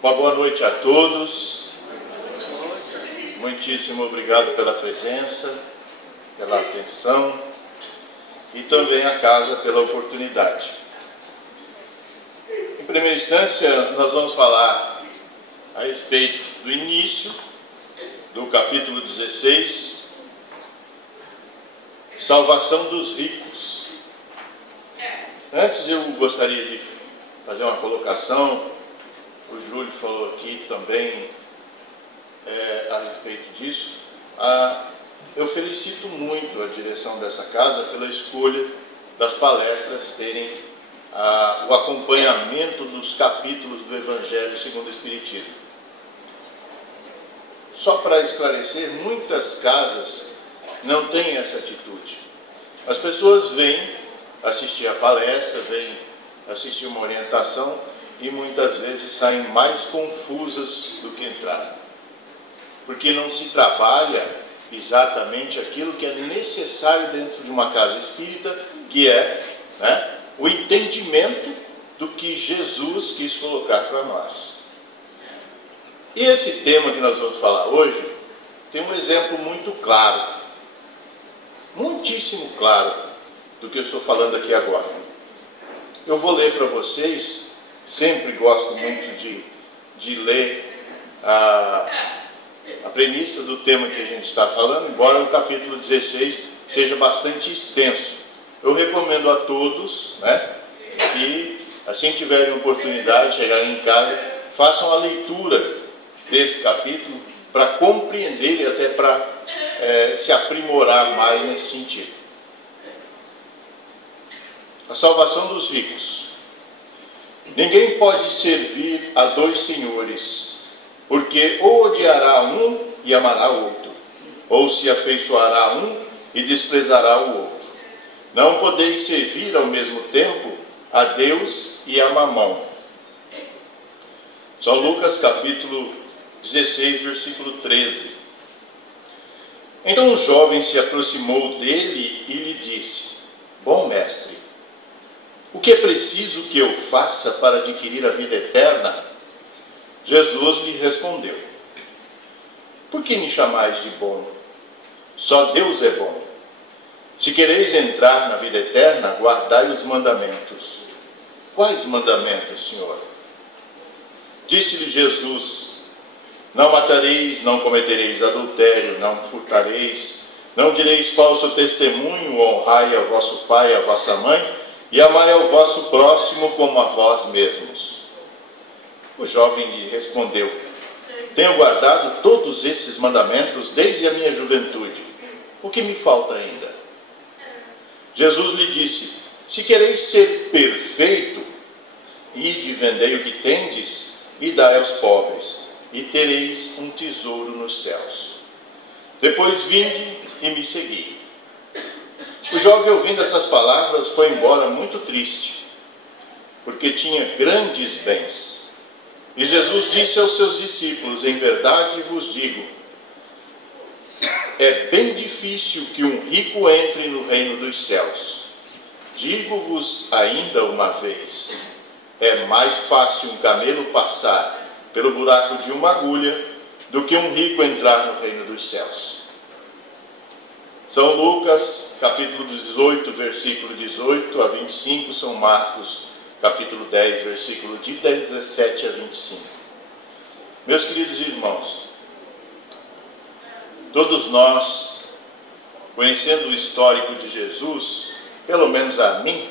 Uma boa noite a todos. Muitíssimo obrigado pela presença, pela atenção e também a casa pela oportunidade. Em primeira instância, nós vamos falar a respeito do início do capítulo 16, salvação dos ricos. Antes eu gostaria de fazer uma colocação. O Júlio falou aqui também a respeito disso. Eu felicito muito a direção dessa casa pela escolha das palestras terem o acompanhamento dos capítulos do Evangelho segundo o Espiritismo. Só para esclarecer, muitas casas não têm essa atitude. As pessoas vêm assistir a palestra, vêm assistir uma orientação e muitas vezes saem mais confusas do que entraram. Porque não se trabalha exatamente aquilo que é necessário dentro de uma casa espírita, que é o entendimento do que Jesus quis colocar para nós. E esse tema que nós vamos falar hoje tem um exemplo muito claro, muitíssimo claro, do que eu estou falando aqui agora. Eu vou ler para vocês, sempre gosto muito de ler a premissa do tema que a gente está falando, embora o capítulo 16 seja bastante extenso. Eu recomendo a todos, que assim que tiverem oportunidade de chegar em casa, façam a leitura desse capítulo para compreender e até para se aprimorar mais nesse sentido. A salvação dos ricos. Ninguém pode servir a dois senhores, porque ou odiará um e amará o outro, ou se afeiçoará a um e desprezará o outro. Não podeis servir ao mesmo tempo a Deus e a Mamão. São Lucas capítulo 16, versículo 13. Então um jovem se aproximou dele e lhe disse: Bom mestre, o que é preciso que eu faça para adquirir a vida eterna? Jesus lhe respondeu: Por que me chamais de bom? Só Deus é bom. Se quereis entrar na vida eterna, guardai os mandamentos. Quais mandamentos, Senhor? Disse-lhe Jesus: Não matareis, não cometereis adultério, não furtareis, não direis falso testemunho, honrai ao vosso pai e à vossa mãe, e amai ao vosso próximo como a vós mesmos. O jovem lhe respondeu: Tenho guardado todos esses mandamentos desde a minha juventude. O que me falta ainda? Jesus lhe disse: Se quereis ser perfeito, ide, vendei o que tendes e dai aos pobres, e tereis um tesouro nos céus. Depois vinde e me segui. O jovem, ouvindo essas palavras, foi embora muito triste, porque tinha grandes bens. E Jesus disse aos seus discípulos: Em verdade vos digo, é bem difícil que um rico entre no reino dos céus. Digo-vos ainda uma vez, é mais fácil um camelo passar pelo buraco de uma agulha do que um rico entrar no reino dos céus. São Lucas, capítulo 18, versículo 18 a 25, São Marcos, capítulo 10, versículo de 17 a 25. Meus queridos irmãos, todos nós, conhecendo o histórico de Jesus, pelo menos a mim,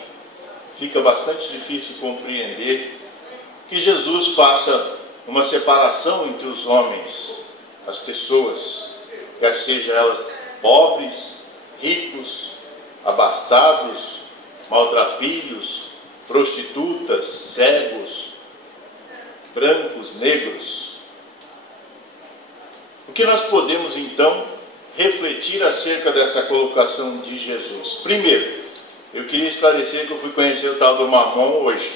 fica bastante difícil compreender que Jesus faça uma separação entre os homens, as pessoas, quer sejam elas pobres, ricos, abastados, maltrapilhos, prostitutas, cegos, brancos, negros. O que nós podemos então refletir acerca dessa colocação de Jesus? Primeiro, eu queria esclarecer que eu fui conhecer o tal do Mamon hoje.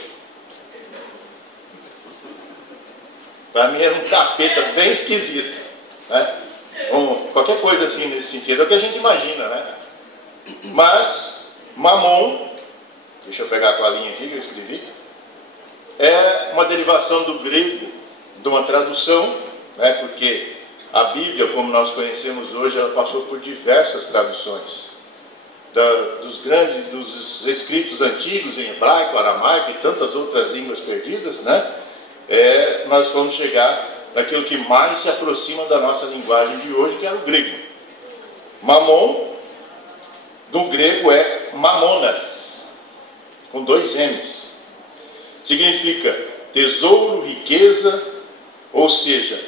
Para mim era um capeta bem esquisito, qualquer coisa assim nesse sentido, é o que a gente imagina, Mas Mamon, deixa eu pegar a colinha aqui que eu escrevi, é uma derivação do grego de uma tradução, né, porque a Bíblia, como nós conhecemos hoje, ela passou por diversas traduções. Dos escritos antigos em hebraico, aramaico e tantas outras línguas perdidas, né, nós vamos chegar naquilo que mais se aproxima da nossa linguagem de hoje, que é o grego. Mamon, do grego, é mamonas, com 2 M's. Significa tesouro, riqueza, ou seja,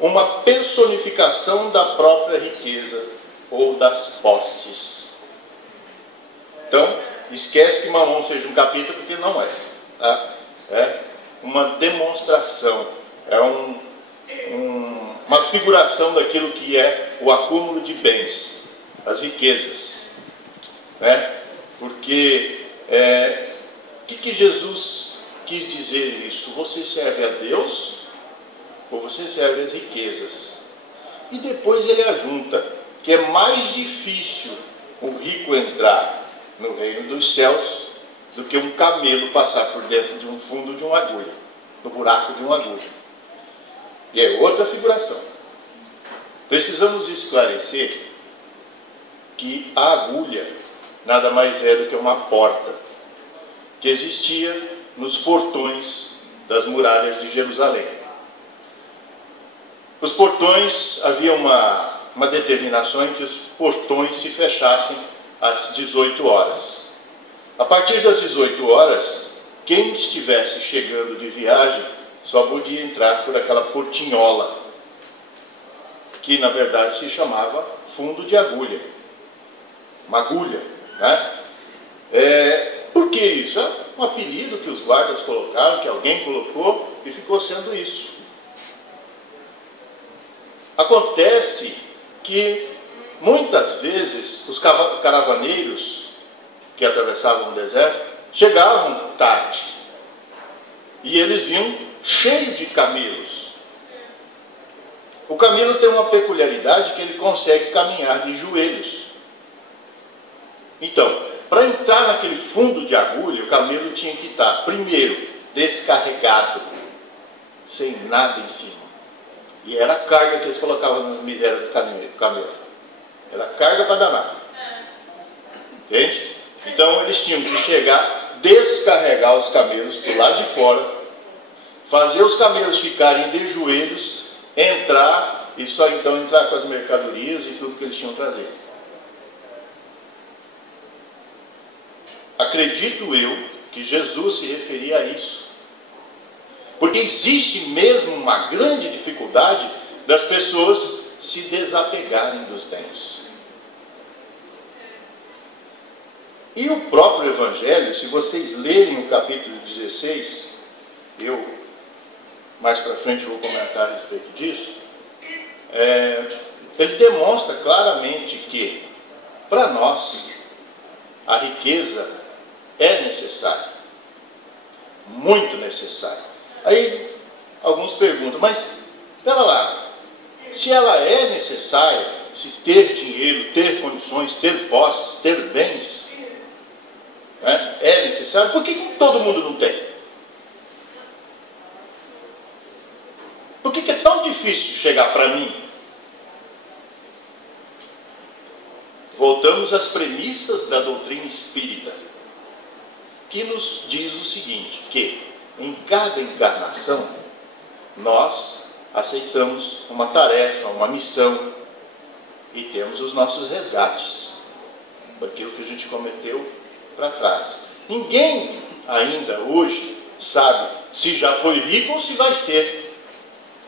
uma personificação da própria riqueza ou das posses. Então, esquece que Mamon seja um capítulo, porque não é. Tá? É uma demonstração, é uma figuração daquilo que é o acúmulo de bens, as riquezas. Né? Porque, o que Jesus quis dizer isso? Você serve a Deus ou você serve as riquezas? E depois ele ajunta que é mais difícil o rico entrar no reino dos céus do que um camelo passar por dentro de um fundo de uma agulha, no buraco de uma agulha. E é outra figuração. Precisamos esclarecer que a agulha nada mais é do que uma porta que existia nos portões das muralhas de Jerusalém. Os portões, havia uma determinação em que os portões se fechassem às 18 horas. A partir das 18 horas, quem estivesse chegando de viagem só podia entrar por aquela portinhola, que na verdade se chamava fundo de agulha. Uma agulha, né? Por que isso? É um apelido que os guardas colocaram, que alguém colocou, e ficou sendo isso. Acontece que muitas vezes os caravaneiros que atravessavam o deserto chegavam tarde e eles vinham cheios de camelos. O camelo tem uma peculiaridade que ele consegue caminhar de joelhos. Então, para entrar naquele fundo de agulha, o camelo tinha que estar, primeiro, descarregado, sem nada em cima. E era a carga que eles colocavam nas misérias do camelo. Era carga para danar. Entende? Então eles tinham que chegar, descarregar os camelos do lado de fora, fazer os camelos ficarem de joelhos, entrar e só então entrar com as mercadorias e tudo que eles tinham trazido. Acredito eu que Jesus se referia a isso. Porque existe mesmo uma grande dificuldade das pessoas se desapegarem dos bens. E o próprio Evangelho, se vocês lerem o capítulo 16, eu mais para frente vou comentar a respeito disso, ele demonstra claramente que, para nós, a riqueza é necessária, muito necessária. Aí alguns perguntam, mas espera lá, se ela é necessária, se ter dinheiro, ter condições, ter posses, ter bens, né, é necessário, por que todo mundo não tem? Por que é tão difícil chegar para mim? Voltamos às premissas da doutrina espírita, que nos diz o seguinte, que em cada encarnação nós aceitamos uma tarefa, uma missão e temos os nossos resgates daquilo que a gente cometeu para trás. Ninguém ainda hoje sabe se já foi rico ou se vai ser,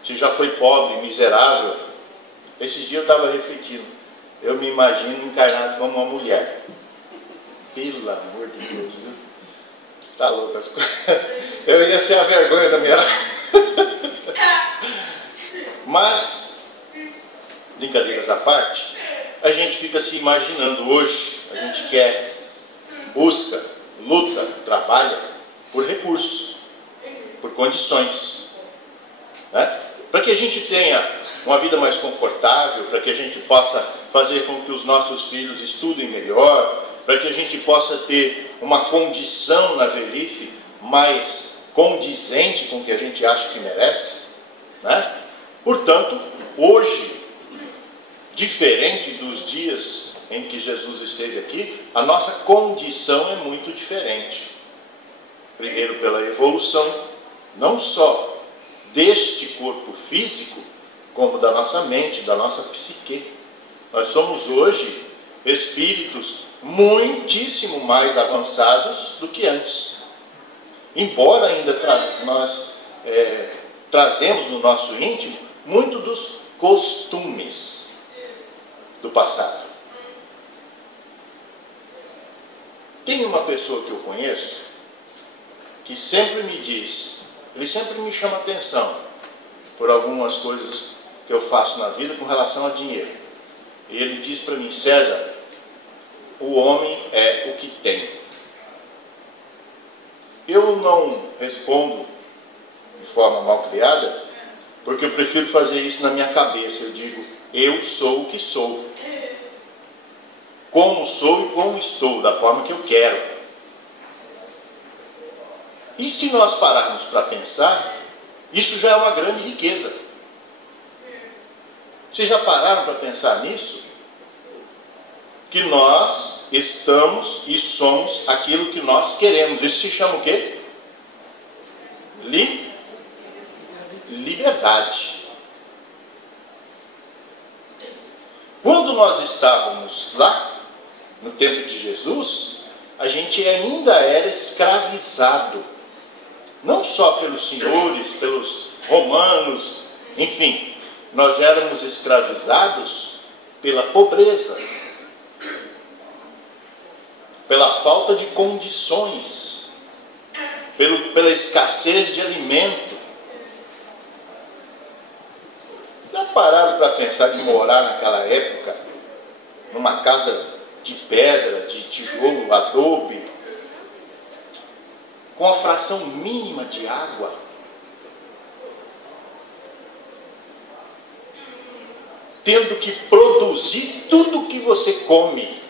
se já foi pobre, miserável. Esses dias eu estava refletindo, eu me imagino encarnado como uma mulher. Pelo amor de Deus, viu? Tá louco as coisas. Eu ia ser a vergonha da minha. Mas, brincadeiras à parte, a gente fica se imaginando hoje, a gente quer, busca, luta, trabalha por recursos, por condições, né? Para que a gente tenha uma vida mais confortável, para que a gente possa fazer com que os nossos filhos estudem melhor, para que a gente possa ter uma condição na velhice mais condizente com o que a gente acha que merece. né? Portanto, hoje, diferente dos dias em que Jesus esteve aqui, a nossa condição é muito diferente. Primeiro, pela evolução, não só deste corpo físico, como da nossa mente, da nossa psique. Nós somos hoje espíritos muitíssimo mais avançados do que antes. Embora ainda nós trazemos no nosso íntimo muito dos costumes do passado. Tem uma pessoa que eu conheço que sempre me diz, ele sempre me chama atenção por algumas coisas que eu faço na vida com relação a dinheiro. E ele diz para mim: César, o homem é o que tem. Eu não respondo de forma mal criada, porque eu prefiro fazer isso na minha cabeça. Eu digo: eu sou o que sou, como sou e como estou, da forma que eu quero. E se nós pararmos para pensar, isso já é uma grande riqueza. Vocês já pararam para pensar nisso? Que nós estamos e somos aquilo que nós queremos. Isso se chama o quê? Liberdade. Quando nós estávamos lá, no tempo de Jesus, a gente ainda era escravizado. Não só pelos senhores, pelos romanos, enfim, nós éramos escravizados pela pobreza, pela falta de condições, pela escassez de alimento. Já pararam para pensar de morar naquela época numa casa de pedra, de tijolo, adobe, com a fração mínima de água? Tendo que produzir tudo que você come.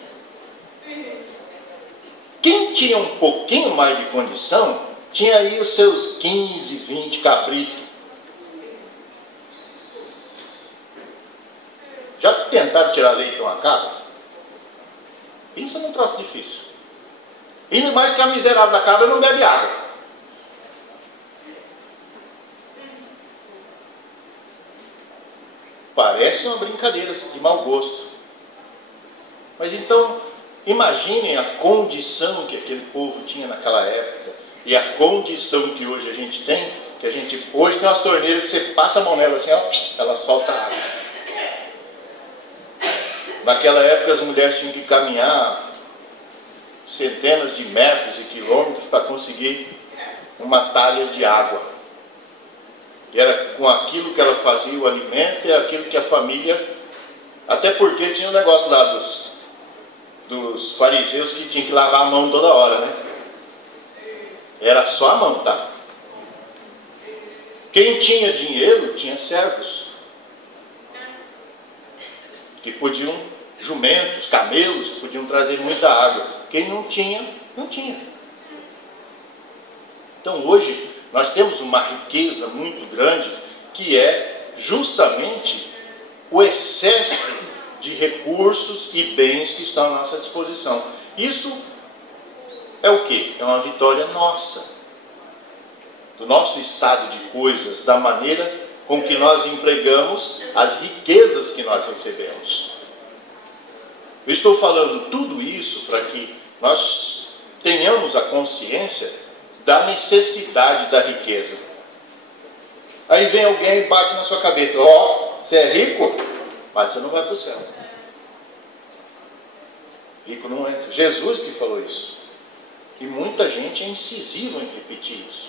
Quem tinha um pouquinho mais de condição, tinha aí os seus 15, 20 cabritos. Já tentaram tirar leite de uma cabra? Isso é um troço difícil. E mais que a miserável da cabra não bebe água. Parece uma brincadeira de mau gosto. Mas então, imaginem a condição que aquele povo tinha naquela época e a condição que hoje a gente tem, que a gente hoje tem umas torneiras que você passa a mão nela assim, ó, ela solta água. Naquela época as mulheres tinham que caminhar centenas de metros e quilômetros para conseguir uma talha de água. E era com aquilo que ela fazia o alimento e aquilo que a família... Até porque tinha um negócio lá dos fariseus que tinha que lavar a mão toda hora, né? Era só a mão, tá? Quem tinha dinheiro tinha servos que podiam, jumentos, camelos, podiam trazer muita água. Quem não tinha, não tinha. Então hoje nós temos uma riqueza muito grande, que é justamente o excesso de recursos e bens que estão à nossa disposição. Isso é o quê? É uma vitória nossa, do nosso estado de coisas, da maneira com que nós empregamos as riquezas que nós recebemos. Eu estou falando tudo isso para que nós tenhamos a consciência da necessidade da riqueza. Aí vem alguém e bate na sua cabeça: ó, você é rico, mas você não vai para o céu. Rico não entra. Jesus que falou isso. E muita gente é incisiva em repetir isso.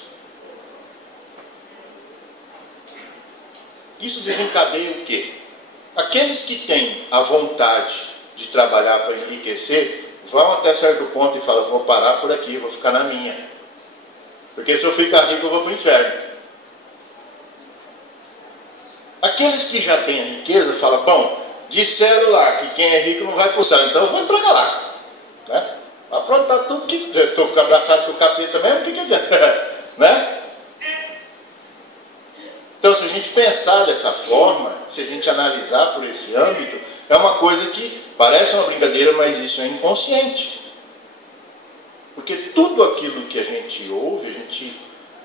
Isso desencadeia o quê? Aqueles que têm a vontade de trabalhar para enriquecer, vão até certo ponto e falam: vou parar por aqui, vou ficar na minha. Porque se eu ficar rico eu vou para o inferno. Aqueles que já têm a riqueza falam: bom, disseram lá que quem é rico não vai para o céu, então eu vou entrar lá. Né? Aprontar tudo que... Estou abraçado com o capeta mesmo, o que adianta? Né? Então, se gente pensar dessa forma, se a gente analisar por esse âmbito, é uma coisa que parece uma brincadeira, mas isso é inconsciente. Porque tudo aquilo que a gente ouve, a gente,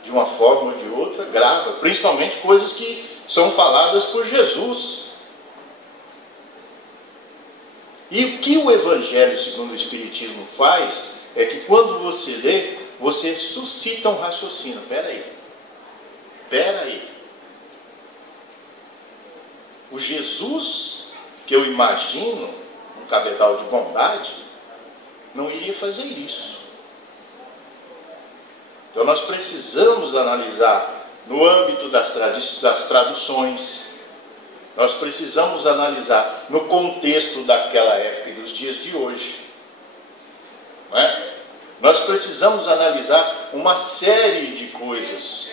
de uma forma ou de outra, grava. Principalmente coisas que são faladas por Jesus. E o que o Evangelho, segundo o Espiritismo, faz, é que quando você lê, você suscita um raciocínio. Espera aí. O Jesus que eu imagino, um cabedal de bondade, não iria fazer isso. Então nós precisamos analisar no âmbito das traduções, nós precisamos analisar no contexto daquela época e dos dias de hoje. Não é? Nós precisamos analisar uma série de coisas.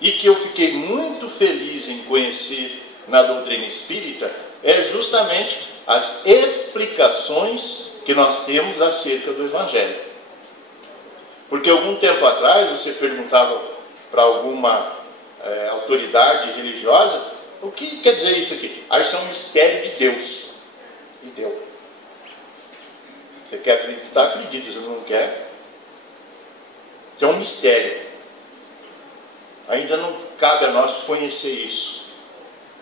E que eu fiquei muito feliz em conhecer na doutrina espírita é justamente as explicações que nós temos acerca do Evangelho. Porque algum tempo atrás você perguntava para alguma autoridade religiosa, o que quer dizer isso aqui? Isso é um mistério de Deus. E deu. Você quer acreditar? Acredita. Você não quer? Isso é um mistério. Ainda não cabe a nós conhecer isso.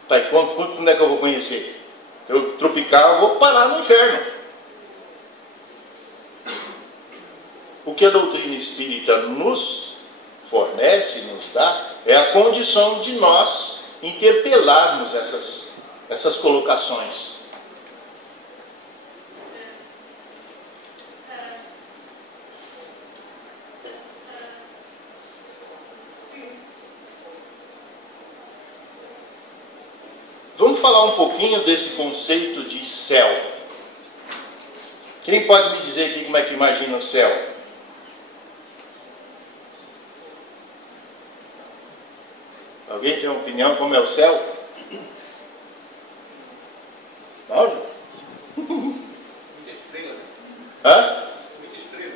Tá, e quando é que eu vou conhecer? Se eu tropicar, eu vou parar no inferno. O que a doutrina espírita nos fornece, nos dá, é a condição de nós interpelarmos essas colocações. Vamos falar um pouquinho desse conceito de céu. Quem pode me dizer aqui como é que imagina o céu? Alguém tem uma opinião como é o céu? Não, Ju? Muita estrela, né? Hã? Muita estrela.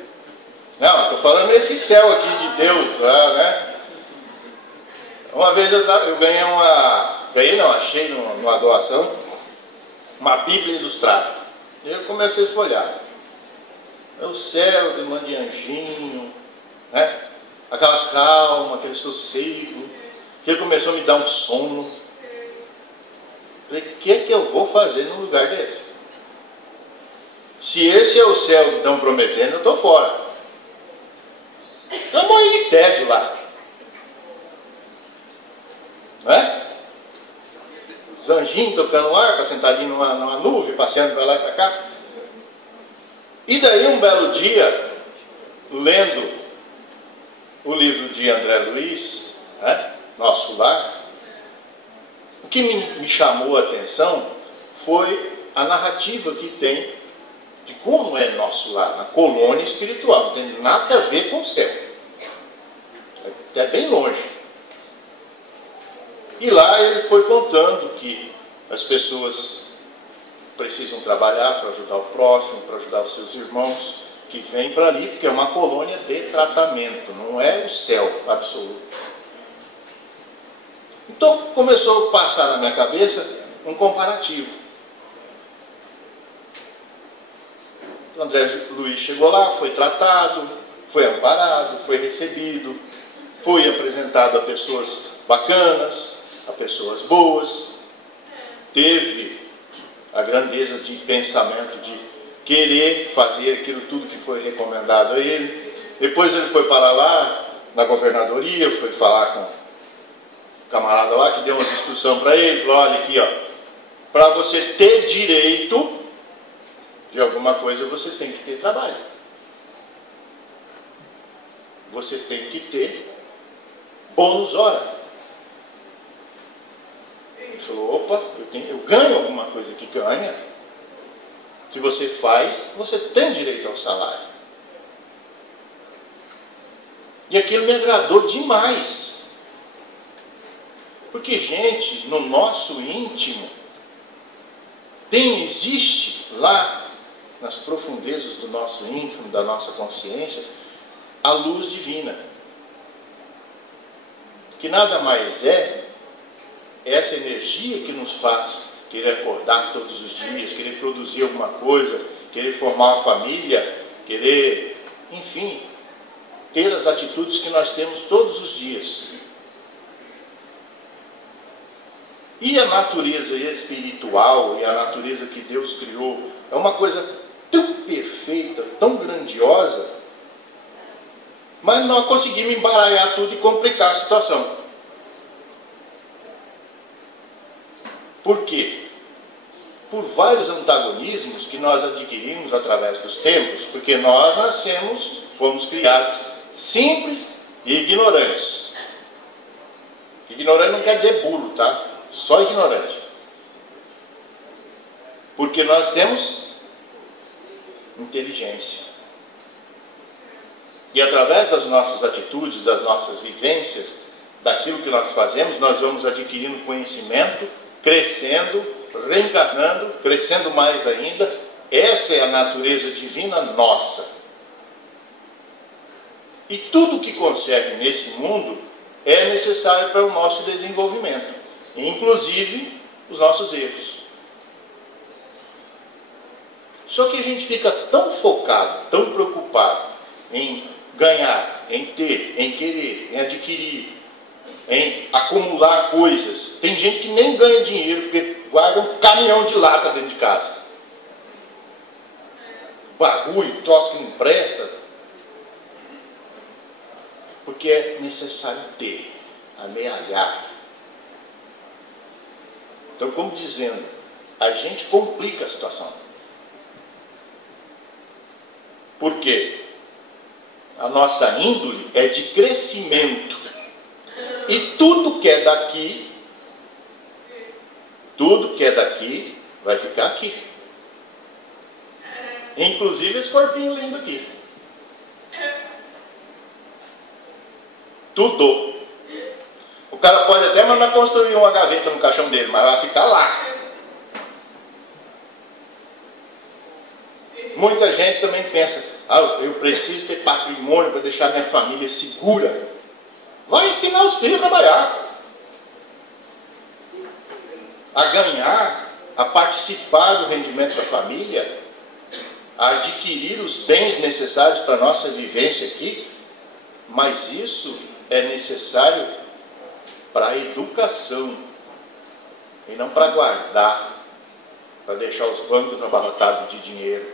Não, estou falando desse céu aqui de Deus, né? Uma vez eu ganhei achei numa doação, uma Bíblia ilustrada. E eu comecei a folhear. É o céu de man de anjinho, né? Aquela calma, aquele sossego. Que começou a me dar um sono. Falei, o que é que eu vou fazer num lugar desse? Se esse é o céu que estão prometendo, eu estou fora. Eu morri de tédio lá. Não é? Os anjinhos tocando ar, sentadinho numa nuvem, passeando para lá e para cá. E daí um belo dia, lendo o livro de André Luiz, né? Nosso Lar, o que me chamou a atenção foi a narrativa que tem de como é nosso lar, na colônia espiritual. Não tem nada a ver com o céu. É até bem longe. E lá ele foi contando que as pessoas precisam trabalhar para ajudar o próximo, para ajudar os seus irmãos que vêm para ali, porque é uma colônia de tratamento, não é o céu absoluto. Então começou a passar na minha cabeça um comparativo. O André Luiz chegou lá, foi tratado, foi amparado, foi recebido, foi apresentado a pessoas bacanas, a pessoas boas, teve a grandeza de pensamento de querer fazer aquilo tudo que foi recomendado a ele. Depois ele foi para lá na governadoria, foi falar com camarada lá que deu uma instrução para ele, falou, olha aqui, ó, para você ter direito de alguma coisa, você tem que ter trabalho. Você tem que ter bônus hora. Ele falou, opa, eu ganho alguma coisa que ganha. Se você faz, você tem direito ao salário. E aquilo me agradou demais. Porque, gente, no nosso íntimo, existe lá, nas profundezas do nosso íntimo, da nossa consciência, a luz divina. que nada mais é essa energia que nos faz querer acordar todos os dias, querer produzir alguma coisa, querer formar uma família, querer, enfim, ter as atitudes que nós temos todos os dias. E a natureza espiritual e a natureza que Deus criou é uma coisa tão perfeita, tão grandiosa, mas nós conseguimos embaralhar tudo e complicar a situação. Por quê? Por vários antagonismos que nós adquirimos através dos tempos, porque nós nascemos, fomos criados simples e ignorantes. Ignorante não quer dizer burro, tá? Só ignorante. Porque nós temos inteligência. E através das nossas atitudes, das nossas vivências, daquilo que nós fazemos, nós vamos adquirindo conhecimento, crescendo, reencarnando, crescendo mais ainda. Essa é a natureza divina nossa. E tudo que concerne nesse mundo é necessário para o nosso desenvolvimento, inclusive os nossos erros. Só que a gente fica tão focado, tão preocupado em ganhar, em ter, em querer, em adquirir, em acumular coisas. Tem gente que nem ganha dinheiro porque guarda um caminhão de lata dentro de casa. Bagulho, troço que não presta. Porque é necessário ter, amealhar. Então, como dizendo, a gente complica a situação. Por quê? A nossa índole é de crescimento. E tudo que é daqui, vai ficar aqui. Inclusive esse corpinho lindo aqui. Tudo. O cara pode até mandar construir uma gaveta no caixão dele, mas vai ficar lá. Muita gente também pensa, eu preciso ter patrimônio para deixar minha família segura. Vai ensinar os filhos a trabalhar, a ganhar, a participar do rendimento da família, a adquirir os bens necessários para a nossa vivência aqui. Mas isso é necessário para a educação e não para guardar, para deixar os bancos abarrotados de dinheiro.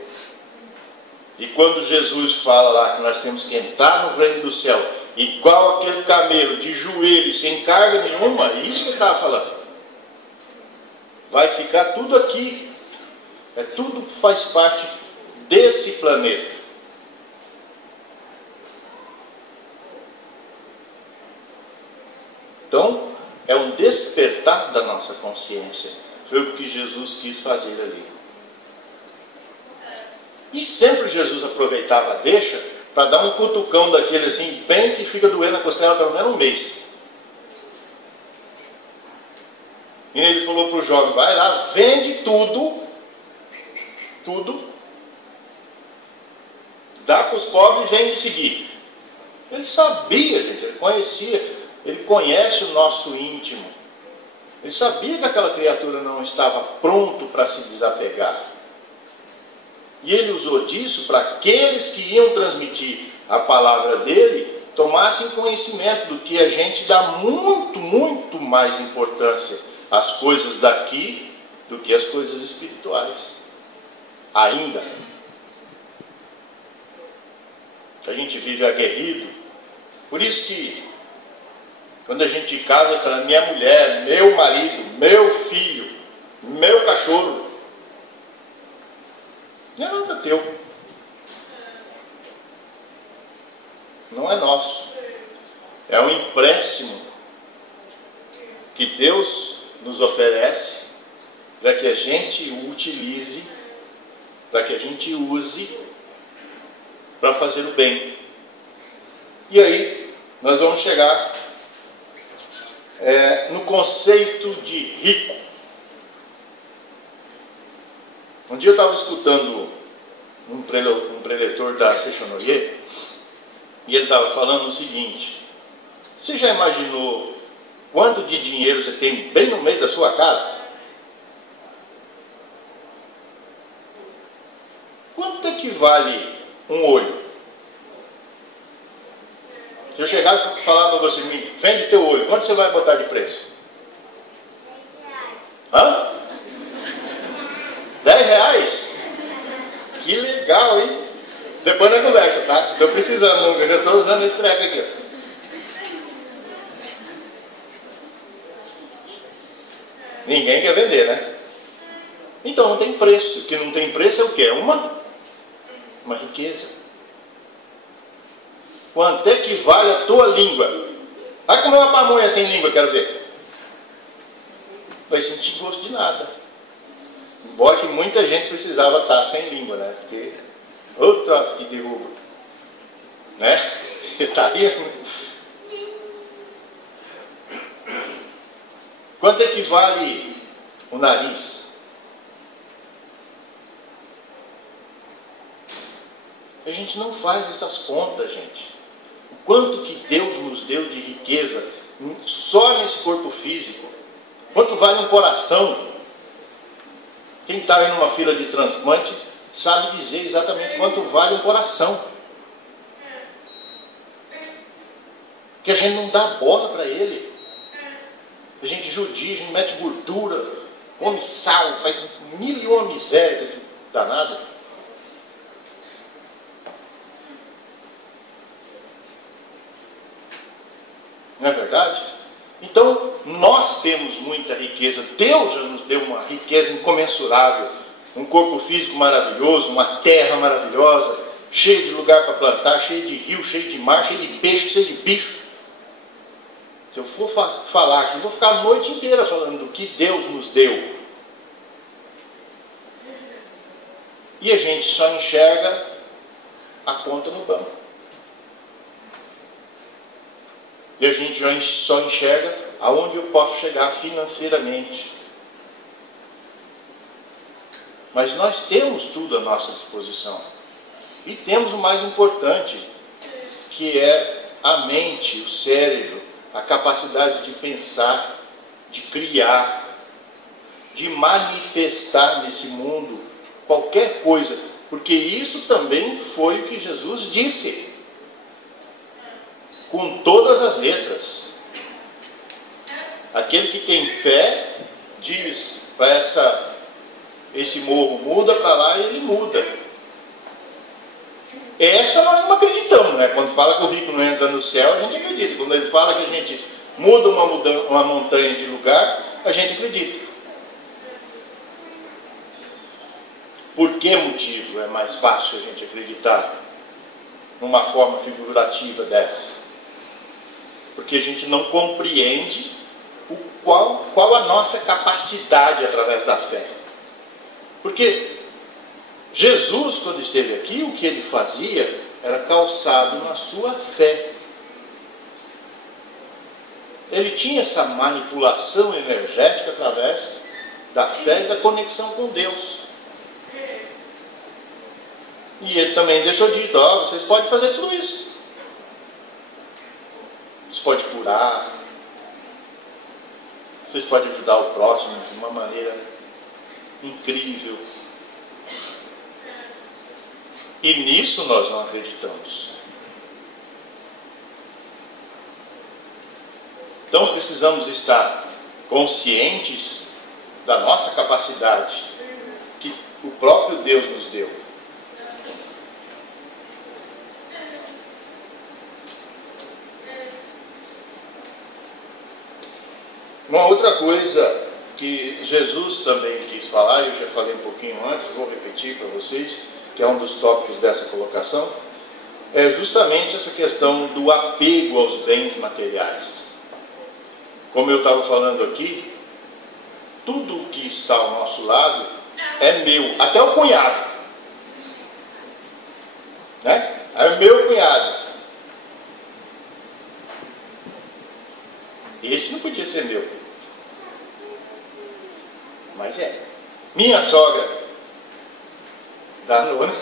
E quando Jesus fala lá que nós temos que entrar no reino do céu igual aquele camelo de joelho, sem carga nenhuma, é isso que ele estava falando. Vai ficar tudo aqui. Tudo faz parte desse planeta. Então, é um despertar da nossa consciência. Foi o que Jesus quis fazer ali. E sempre Jesus aproveitava a deixa para dar um cutucão daquele assim, bem que fica doendo a costela pelo menos um mês. E ele falou para o jovem, vai lá, vende tudo, dá para os pobres e vem me seguir. Ele sabia, gente, ele conhecia, ele conhece o nosso íntimo. Ele sabia que aquela criatura não estava pronto para se desapegar. E ele usou disso para aqueles que iam transmitir a palavra dele tomassem conhecimento do que a gente dá muito, muito mais importância às coisas daqui do que às coisas espirituais. Ainda. A gente vive aguerrido. Por isso que quando a gente casa, fala minha mulher, meu marido, meu filho, meu cachorro. Não é nada teu. Não é nosso. É um empréstimo que Deus nos oferece para que a gente o utilize, para que a gente use para fazer o bem. E aí nós vamos chegar no conceito de rico. Um dia eu estava escutando um preletor da Sechonoye e ele estava falando o seguinte: você já imaginou quanto de dinheiro você tem bem no meio da sua cara? Quanto é que vale um olho? Se eu chegar e falar para você, vende teu olho, quanto você vai botar de preço? Hã? 10 reais? Que legal, hein? Depois na conversa, tá? Estou precisando, eu já estou usando esse treco aqui. Ninguém quer vender, né? Então não tem preço. O que não tem preço é o quê? É uma riqueza. Quanto é que vale a tua língua? Vai comer uma pamonha sem língua, quero ver. Vai sentir gosto de nada. Embora que muita gente precisava estar sem língua, né? Porque troço que derruba. Né? Está aí. Quanto é que vale o nariz? A gente não faz essas contas, gente. O quanto que Deus nos deu de riqueza só nesse corpo físico. Quanto vale um coração? Quem está aí numa fila de transplante sabe dizer exatamente quanto vale um coração. Que a gente não dá bola para ele. A gente judia, a gente mete gordura, come sal, faz mil e uma miséria danada. Não é verdade? Então, nós temos muita riqueza. Deus já nos deu uma riqueza incomensurável. Um corpo físico maravilhoso, uma terra maravilhosa, cheio de lugar para plantar, cheio de rio, cheio de mar, cheio de peixe, cheio de bicho. Se eu for falar aqui, vou ficar a noite inteira falando do que Deus nos deu. E a gente só enxerga a conta no banco. E a gente só enxerga aonde eu posso chegar financeiramente. Mas nós temos tudo à nossa disposição. E temos o mais importante, que é a mente, o cérebro, a capacidade de pensar, de criar, de manifestar nesse mundo qualquer coisa. Porque isso também foi o que Jesus disse. Com todas as letras. Aquele que tem fé diz para esse morro muda para lá e ele muda. Essa nós não acreditamos, né? Quando fala que o rico não entra no céu, a gente acredita. Quando ele fala que a gente muda uma montanha de lugar, a gente acredita. Por que motivo é mais fácil a gente acreditar numa forma figurativa dessa? Porque a gente não compreende qual a nossa capacidade através da fé. Porque Jesus, quando esteve aqui, o que ele fazia era calçado na sua fé. Ele tinha essa manipulação energética através da fé e da conexão com Deus. E ele também deixou dito, vocês podem fazer tudo isso. Vocês podem curar. Vocês podem ajudar o próximo de uma maneira incrível. E nisso nós não acreditamos. Então precisamos estar conscientes da nossa capacidade que o próprio Deus nos deu. Uma outra coisa que Jesus também quis falar, eu já falei um pouquinho antes, vou repetir para vocês, que é um dos tópicos dessa colocação, é justamente essa questão do apego aos bens materiais. Como eu estava falando aqui, tudo que está ao nosso lado é meu, até o cunhado. Né? É o meu cunhado. Esse não podia ser meu. Mas é. Minha sogra. Danou, né?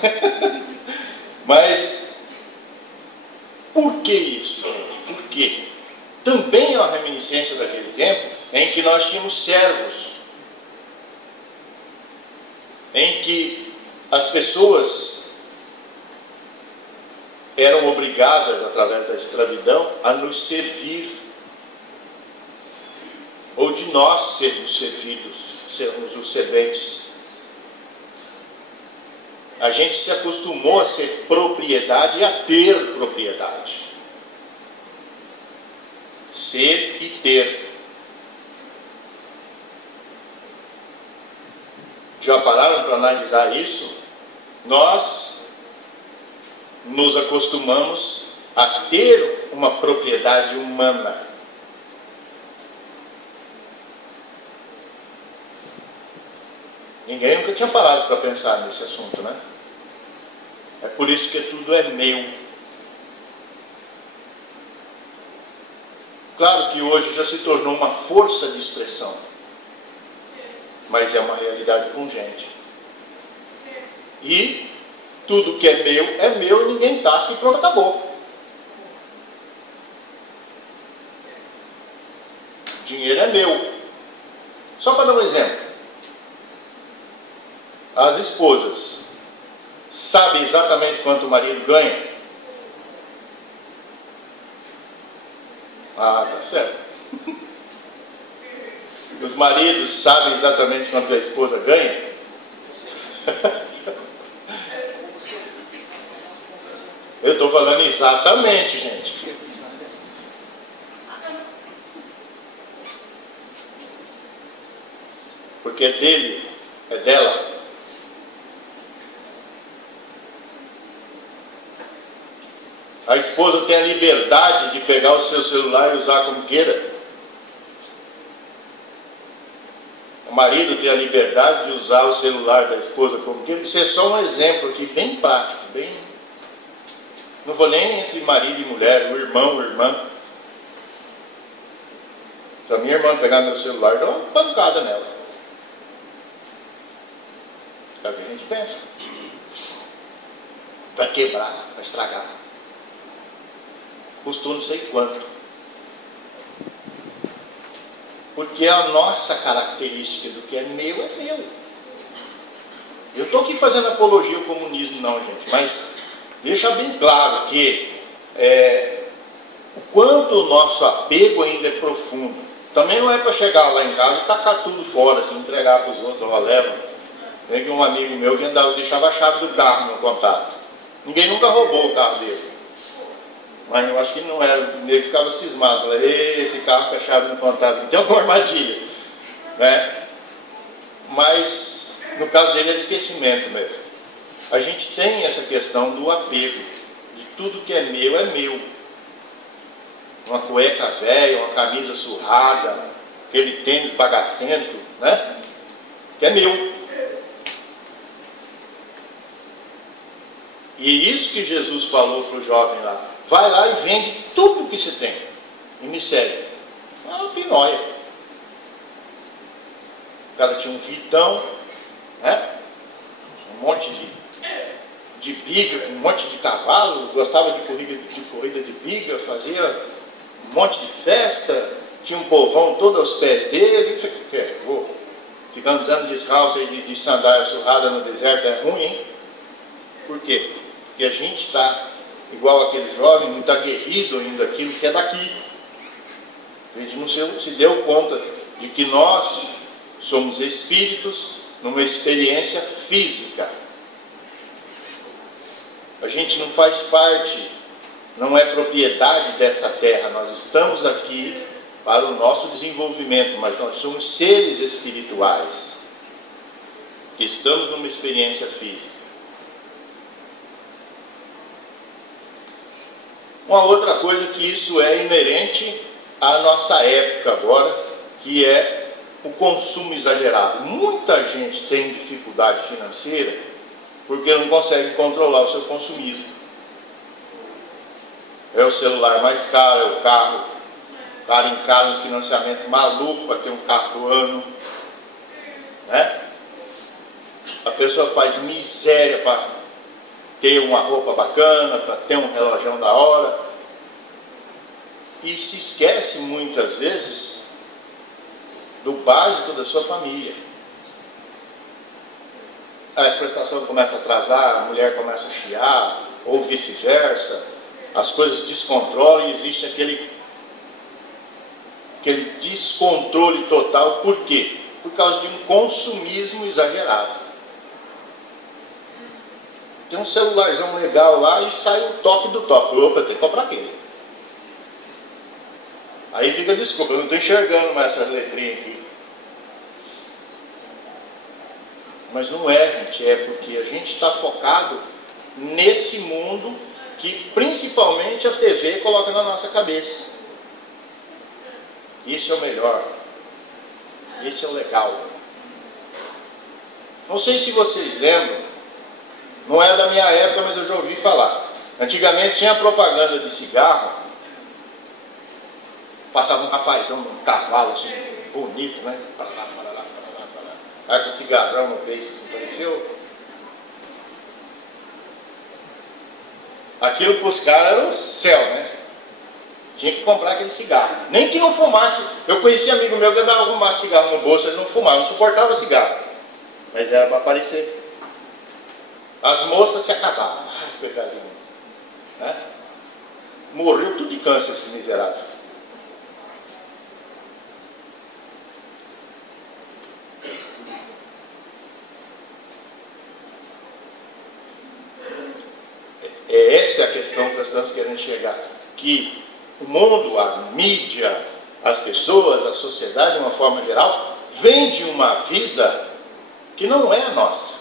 Mas, por que isso? Por quê? também é uma reminiscência daquele tempo em que nós tínhamos servos, em que as pessoas eram obrigadas, através da escravidão, a nos servir, ou de nós sermos servidos, sermos os serventes. A gente se acostumou a ser propriedade e a ter propriedade. Ser e ter. Já pararam para analisar isso? Nós nos acostumamos a ter uma propriedade humana. Ninguém nunca tinha parado para pensar nesse assunto, né? É por isso que tudo é meu. Claro que hoje já se tornou uma força de expressão, mas é uma realidade pungente. E tudo que é meu e ninguém tasca e pronto, acabou. Dinheiro é meu. Só para dar um exemplo. As esposas sabem exatamente quanto o marido ganha? Ah, tá certo. Os maridos sabem exatamente quanto a esposa ganha? Eu estou falando exatamente, gente. Porque é dele, é dela. A esposa tem a liberdade de pegar o seu celular e usar como queira. O marido tem a liberdade de usar o celular da esposa como queira. Isso é só um exemplo aqui, bem prático, bem... Não vou nem entre marido e mulher, o irmão, a irmã. Se a minha irmã pegar meu celular, dá uma pancada nela. É o que a gente pensa. Vai quebrar, vai estragar. Custou não sei quanto. Porque a nossa característica do que é meu. Eu estou aqui fazendo apologia ao comunismo não, gente, mas deixa bem claro que o quanto o nosso apego ainda é profundo. Também não é para chegar lá em casa e tacar tudo fora, assim, entregar para os outros, ó, leva. Tem um amigo meu que deixava a chave do carro no contato. Ninguém nunca roubou o carro dele. Mas eu acho que não era, ele ficava cismado. Esse carro com a chave no contato, tem alguma armadilha, né? Mas no caso dele era esquecimento mesmo. A gente tem essa questão do apego, de tudo que é meu. Uma cueca velha, uma camisa surrada, aquele tênis bagacento, né? Que é meu. E isso que Jesus falou para o jovem lá. Vai lá e vende tudo que você tem e me segue. É uma pinóia. O cara tinha um vitão, né? Um monte de biga, um monte de cavalo, gostava de corrida de biga, fazia um monte de festa, tinha um povão todo aos pés dele. Vou ficar andando descalço de sandália surrada no deserto é ruim, hein? Por quê? Porque a gente está igual aquele jovem, muito aguerrido ainda aquilo que é daqui. A gente não se deu conta de que nós somos espíritos numa experiência física. A gente não faz parte, não é propriedade dessa terra. Nós estamos aqui para o nosso desenvolvimento, mas nós somos seres espirituais que estamos numa experiência física. Uma outra coisa que isso é inerente à nossa época agora, que é o consumo exagerado. Muita gente tem dificuldade financeira porque não consegue controlar o seu consumismo. É o celular mais caro, é o carro. O cara encara um financiamento maluco para ter um carro do ano, né? A pessoa faz miséria para ter uma roupa bacana, para ter um relógio da hora. e se esquece muitas vezes do básico da sua família. A prestação começa a atrasar, a mulher começa a chiar, ou vice-versa, as coisas descontrolam e existe aquele descontrole total. Por quê? Por causa de um consumismo exagerado. Tem um celularzão legal lá e sai o top do top. Opa, eu tenho que comprar aquele. Aí fica desculpa, eu não estou enxergando mais essas letrinhas aqui. Mas não é, gente, é porque a gente está focado nesse mundo que principalmente a TV coloca na nossa cabeça. Isso é o melhor. Esse é o legal. Não sei se vocês lembram, não é da minha época, mas eu já ouvi falar. Antigamente tinha propaganda de cigarro, passava um rapazão num cavalo assim, bonito, né? Para lá, para lá, para lá, para lá. Aí com o cigarrão no beijo, assim, pareceu. Aquilo para os caras era o céu, né? Tinha que comprar aquele cigarro. Nem que não fumasse. Eu conheci amigo meu que andava com um cigarro no bolso, ele não fumava, não suportava cigarro. Mas era para aparecer. As moças se acabavam. Ai, coisa linda. Né? Morreu tudo de câncer esse miserável. Essa é a questão que nós estamos querendo chegar. Que o mundo, a mídia, as pessoas, a sociedade, de uma forma geral, vende uma vida que não é a nossa,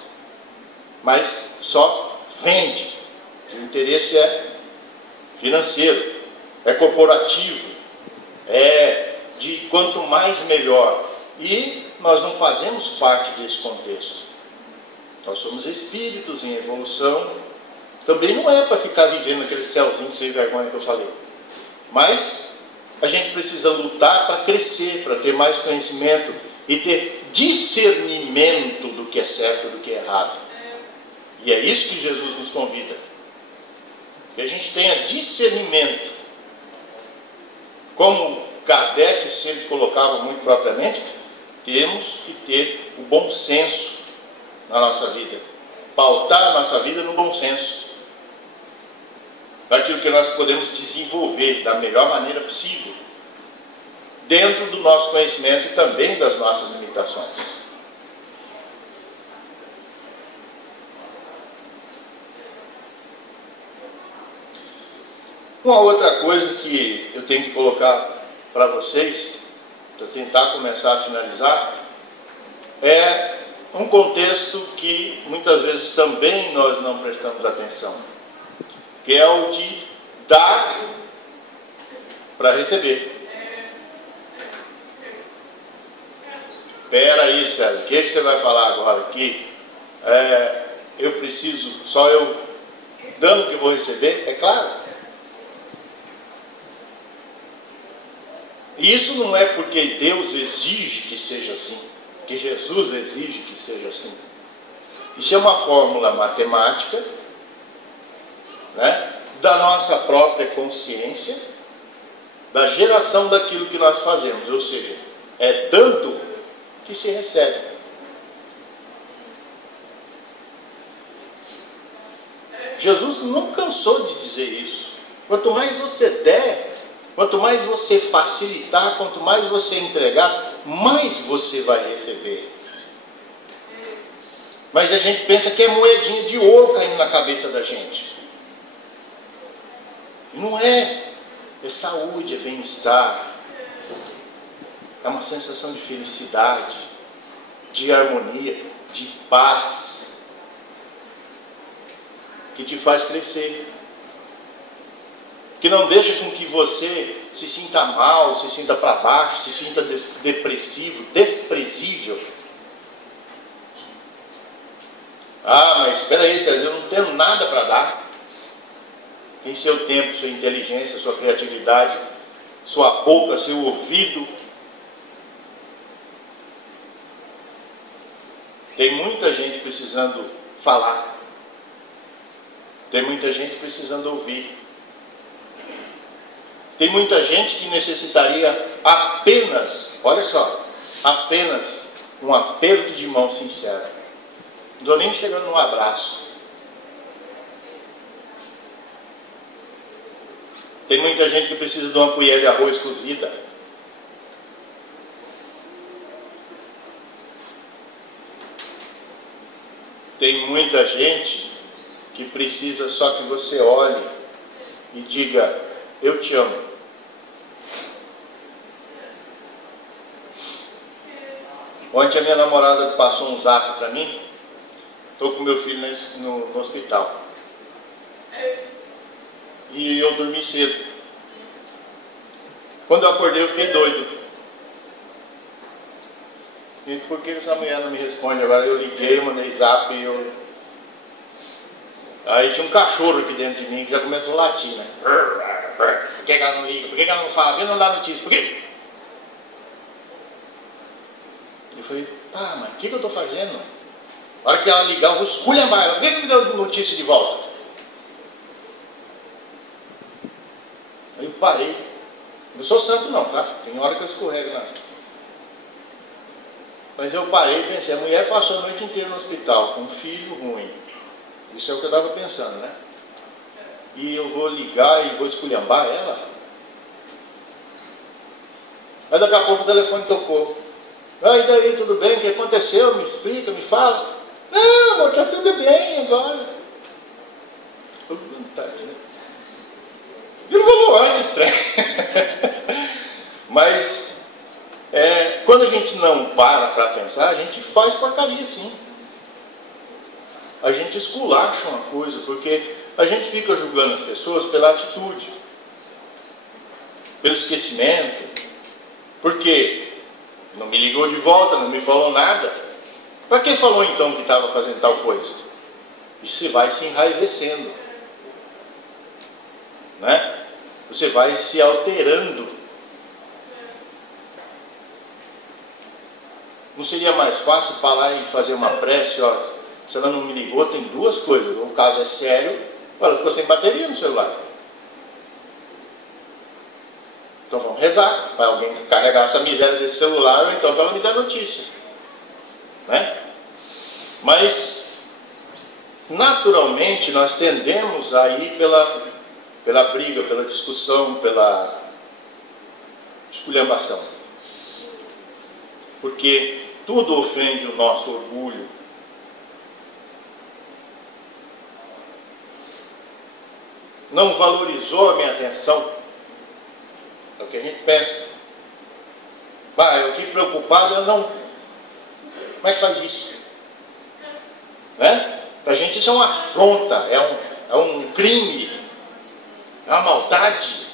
mas só vende. O interesse é financeiro, é corporativo, é de quanto mais melhor. E nós não fazemos parte desse contexto. Nós somos espíritos em evolução. Também não é para ficar vivendo aquele céuzinho sem vergonha que eu falei. Mas a gente precisa lutar para crescer, para ter mais conhecimento e ter discernimento do que é certo e do que é errado. E é isso que Jesus nos convida. Que a gente tenha discernimento. Como Kardec sempre colocava muito propriamente, temos que ter o bom senso na nossa vida. Pautar a nossa vida no bom senso. Daquilo que nós podemos desenvolver da melhor maneira possível, dentro do nosso conhecimento e também das nossas limitações. Uma outra coisa que eu tenho que colocar para vocês, para tentar começar a finalizar, é um contexto que muitas vezes também nós não prestamos atenção, que é o de dar para receber. Espera aí, César, o que você vai falar agora? Que eu preciso, só eu dando que vou receber? É claro. E isso não é porque Deus exige que seja assim, que Jesus exige que seja assim. Isso é uma fórmula matemática, né, da nossa própria consciência, da geração daquilo que nós fazemos, ou seja, é dando que se recebe. Jesus não cansou de dizer isso. Quanto mais você der, quanto mais você facilitar, quanto mais você entregar, mais você vai receber. Mas a gente pensa que é moedinha de ouro caindo na cabeça da gente. Não é. É saúde, é bem-estar. É uma sensação de felicidade, de harmonia, de paz, que te faz crescer. Que não deixa com que você se sinta mal, se sinta para baixo, se sinta depressivo, desprezível. Ah, mas espera aí, César, eu não tenho nada para dar. Tem seu tempo, sua inteligência, sua criatividade, sua boca, seu ouvido. Tem muita gente precisando falar. Tem muita gente precisando ouvir. Tem muita gente que necessitaria apenas, olha só, apenas um aperto de mão sincero. Não estou nem chegando num abraço. Tem muita gente que precisa de uma colher de arroz cozida. Tem muita gente que precisa só que você olhe e diga: eu te amo. Ontem a minha namorada passou um zap para mim. Estou com meu filho no hospital. E eu dormi cedo. Quando eu acordei eu fiquei doido. E por que essa mulher não me responde agora? Eu liguei, mandei zap e eu... Aí tinha um cachorro aqui dentro de mim que já começou a latir, né? Por que ela não liga? Por que ela não fala? Por que não dá notícia? Por quê? Eu falei, mas o que eu estou fazendo? Na hora que ela ligar, eu vou esculhambar ela. Por que ela me deu notícia de volta? Aí eu parei. Não sou santo não, tá? Tem hora que eu escorrego lá. Mas eu parei e pensei, a mulher passou a noite inteira no hospital com um filho ruim. Isso é o que eu estava pensando, né? E eu vou ligar e vou esculhambar ela? Aí daqui a pouco o telefone tocou. E daí, tudo bem? O que aconteceu? Me explica, me fala. Não, amor, está tudo bem agora. Vontade, né? Ele falou antes, estranho. Mas, quando a gente não para pensar, a gente faz porcaria, sim. A gente esculacha uma coisa, porque a gente fica julgando as pessoas pela atitude, pelo esquecimento. Porque não me ligou de volta, não me falou nada. Para que falou então que estava fazendo tal coisa? Isso você vai se enraivecendo, né? Você vai se alterando. Não seria mais fácil parar e fazer uma prece? Ó, se ela não me ligou, tem duas coisas. O caso é sério, ela ficou sem bateria no celular. Então vamos rezar para alguém carregar essa miséria desse celular, ou então para ela me dar notícia, né? Mas naturalmente nós tendemos a ir pela briga, pela discussão, pela esculhambação, porque tudo ofende o nosso orgulho. Não valorizou a minha atenção. É o que a gente pensa. Eu fiquei preocupado, eu não. Como é que faz isso? Né? Para a gente isso é uma afronta, é um crime, é uma maldade.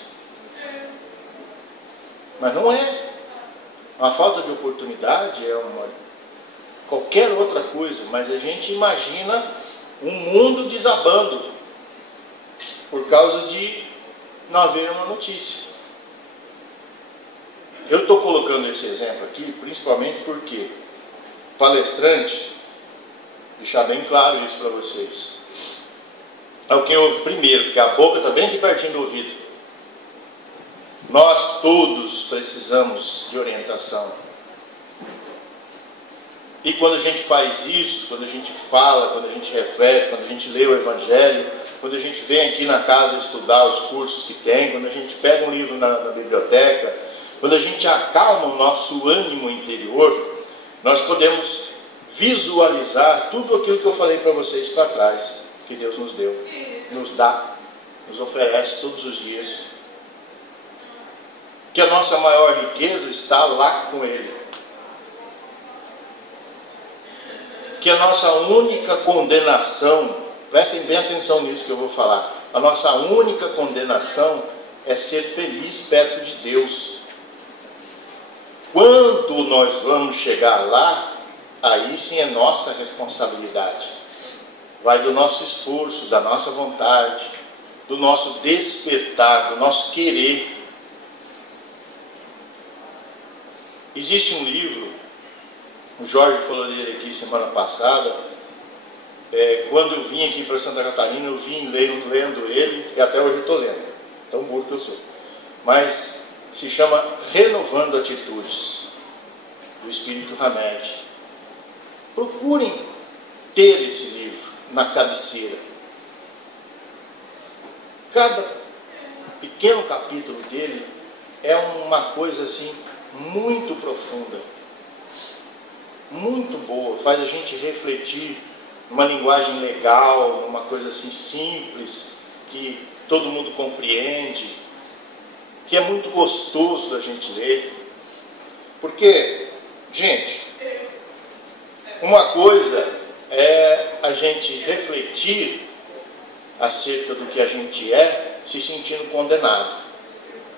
Mas não é. Uma falta de oportunidade, qualquer outra coisa. Mas a gente imagina um mundo desabando por causa de não haver uma notícia. Eu estou colocando esse exemplo aqui, principalmente porque palestrante, deixar bem claro isso para vocês, é o que ouve primeiro, porque a boca está bem aqui pertinho do ouvido. Nós todos precisamos de orientação. E quando a gente faz isso, quando a gente fala, quando a gente reflete, quando a gente lê o Evangelho, quando a gente vem aqui na casa estudar os cursos que tem, quando a gente pega um livro na biblioteca, quando a gente acalma o nosso ânimo interior, nós podemos visualizar tudo aquilo que eu falei para vocês para trás, que Deus nos deu, nos dá, nos oferece todos os dias. Que a nossa maior riqueza está lá com Ele. Que a nossa única condenação, prestem bem atenção nisso que eu vou falar, a nossa única condenação é ser feliz perto de Deus. Quando nós vamos chegar lá, aí sim é nossa responsabilidade. Vai do nosso esforço, da nossa vontade, do nosso despertar, do nosso querer. Existe um livro, o Jorge falou dele aqui semana passada. Quando eu vim aqui para Santa Catarina, eu vim lendo ele, e até hoje eu estou lendo, tão burro que eu sou. mas se chama Renovando Atitudes, do Espírito Hamed. Procurem ter esse livro na cabeceira. Cada pequeno capítulo dele é uma coisa assim muito profunda, muito boa, faz a gente refletir numa linguagem legal, numa coisa assim simples, que todo mundo compreende, que é muito gostoso da gente ler. Porque, gente, uma coisa é a gente refletir acerca do que a gente é, se sentindo condenado.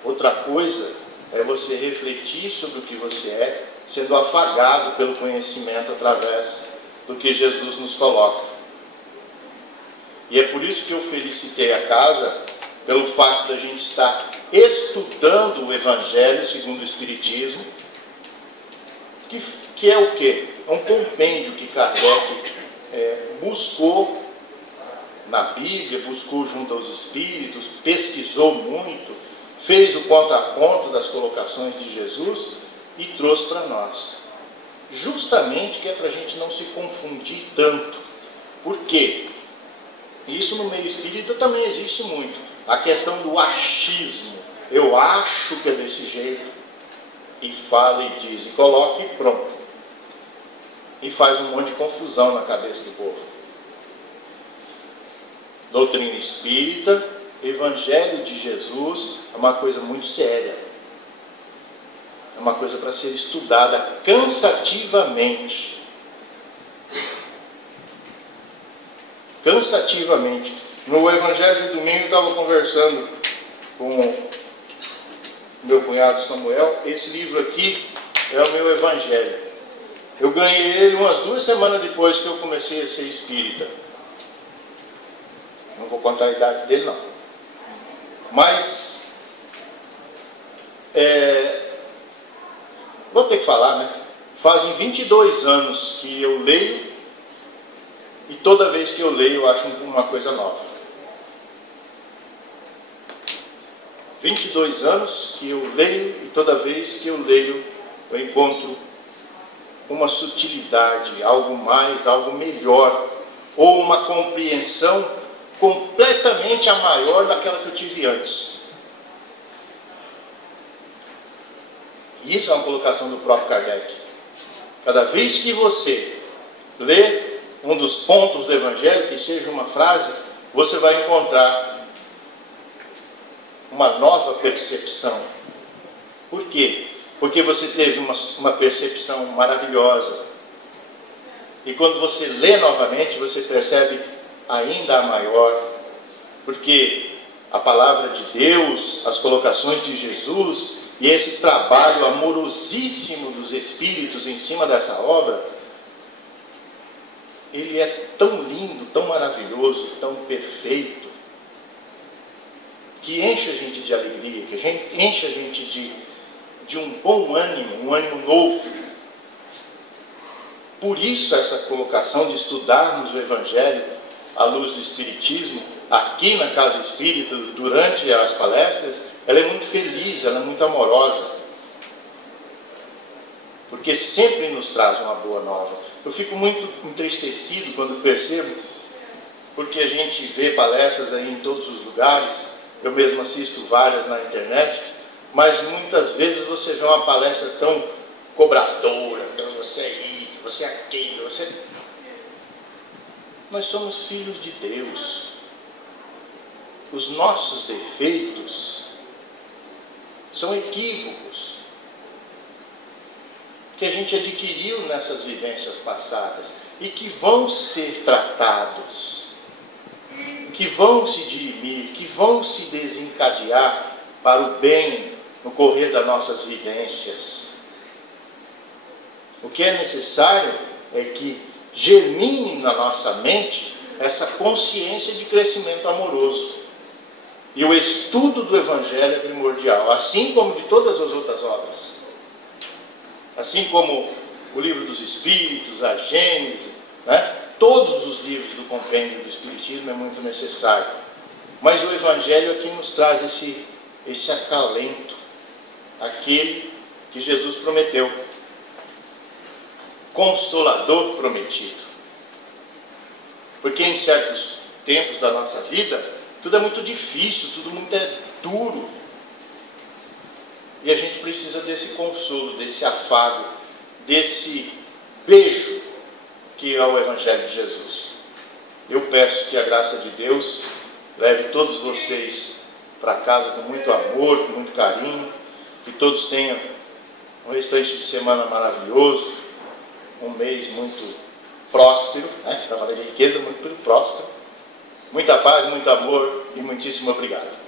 Outra coisa é você refletir sobre o que você é, sendo afagado pelo conhecimento através do que Jesus nos coloca. E é por isso que eu felicitei a casa pelo fato da gente estar estudando o Evangelho segundo o Espiritismo, que é o quê? É um compêndio que Kardec buscou na Bíblia, buscou junto aos Espíritos, pesquisou muito, fez o contraponto das colocações de Jesus e trouxe para nós. Justamente que é para a gente não se confundir tanto. Por quê? Isso no meio espírita também existe muito. A questão do achismo. Eu acho que é desse jeito. E fala e diz, e coloca e pronto. E faz um monte de confusão na cabeça do povo. Doutrina espírita, Evangelho de Jesus, é uma coisa muito séria. É uma coisa para ser estudada cansativamente. Cansativamente. No Evangelho de domingo eu estava conversando com meu cunhado Samuel. Esse livro aqui é o meu Evangelho. Eu ganhei ele umas 2 semanas depois que eu comecei a ser espírita. Não vou contar a idade dele não. Mas vou ter que falar, né? Fazem 22 anos que eu leio e toda vez que eu leio eu acho uma coisa nova. 22 anos que eu leio e toda vez que eu leio eu encontro uma sutilidade, algo mais, algo melhor, ou uma compreensão completamente a maior daquela que eu tive antes. E isso é uma colocação do próprio Kardec. Cada vez que você lê um dos pontos do Evangelho, que seja uma frase, você vai encontrar uma nova percepção. Por quê? Porque você teve uma percepção maravilhosa. E quando você lê novamente, você percebe ainda a maior. Porque a palavra de Deus, as colocações de Jesus e esse trabalho amorosíssimo dos Espíritos em cima dessa obra, ele é tão lindo, tão maravilhoso, tão perfeito, que enche a gente de alegria, que enche a gente de um bom ânimo, um ânimo novo. Por isso essa colocação de estudarmos o Evangelho à luz do Espiritismo, aqui na Casa Espírita, durante as palestras, ela é muito feliz, ela é muito amorosa, porque sempre nos traz uma boa nova. Eu fico muito entristecido quando percebo, porque a gente vê palestras aí em todos os lugares, eu mesmo assisto várias na internet, mas muitas vezes você vê uma palestra tão cobradora, então você é isso, você é aquilo, você... Nós somos filhos de Deus. Os nossos defeitos são equívocos que a gente adquiriu nessas vivências passadas e que vão ser tratados, que vão se dirimir, que vão se desencadear para o bem no correr das nossas vivências. O que é necessário é que germine na nossa mente essa consciência de crescimento amoroso. E o estudo do Evangelho é primordial, assim como de todas as outras obras. Assim como o Livro dos Espíritos, a Gênese, né? Todos os livros do compêndio do Espiritismo é muito necessário. Mas o Evangelho aqui nos traz esse acalento, aquele que Jesus prometeu, Consolador prometido. Porque em certos tempos da nossa vida, tudo é muito difícil, tudo muito duro. E a gente precisa desse consolo, desse afago, desse beijo que é o Evangelho de Jesus. Eu peço que a graça de Deus leve todos vocês para casa com muito amor, com muito carinho, que todos tenham um restante de semana maravilhoso, um mês muito próspero, né? Estava falando de riqueza, muito próspero, muita paz, muito amor e muitíssimo obrigado.